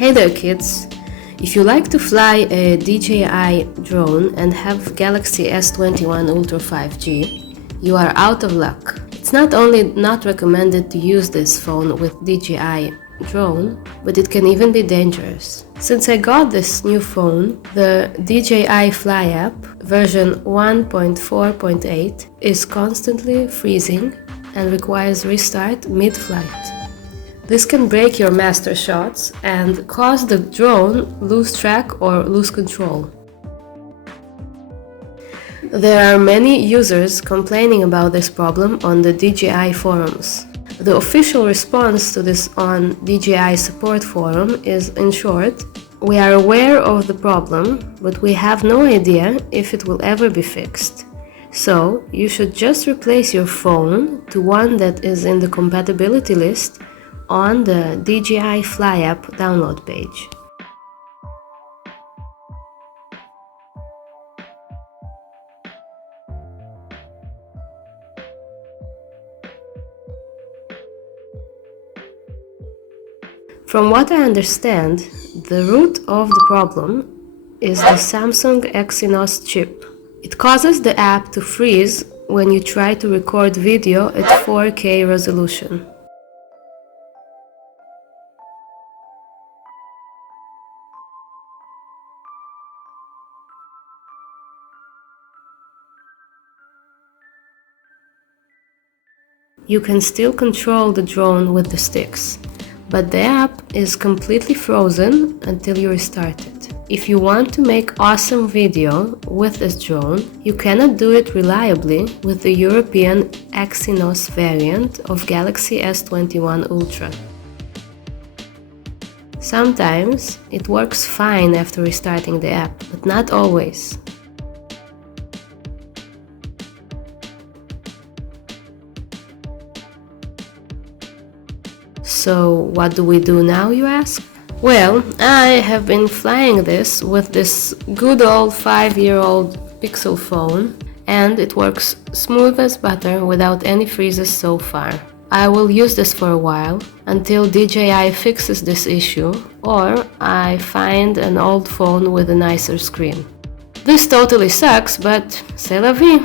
Hey there kids! If you like to fly a DJI drone and have Galaxy S21 Ultra 5G, you are out of luck. It's not only not recommended to use this phone with DJI drone, but it can even be dangerous. Since I got this new phone, the DJI Fly app, version 1.4.8, is constantly freezing and requires restart mid-flight. This can break your master shots and cause the drone lose track or lose control. There are many users complaining about this problem on the DJI forums. The official response to this on DJI support forum is, in short, "We are aware of the problem, but we have no idea if it will ever be fixed. So, you should just replace your phone to one that is in the compatibility list on the DJI Fly app download page." From what I understand, the root of the problem is the Samsung Exynos chip. It causes the app to freeze when you try to record video at 4K resolution. You can still control the drone with the sticks, but the app is completely frozen until you restart it. If you want to make awesome video with this drone, you cannot do it reliably with the European Exynos variant of Galaxy S21 Ultra. Sometimes it works fine after restarting the app, but not always. So what do we do now, you ask? Well, I have been flying this with this good old 5-year-old Pixel phone, and it works smooth as butter without any freezes so far. I will use this for a while until DJI fixes this issue or I find an old phone with a nicer screen. This totally sucks, but c'est la vie!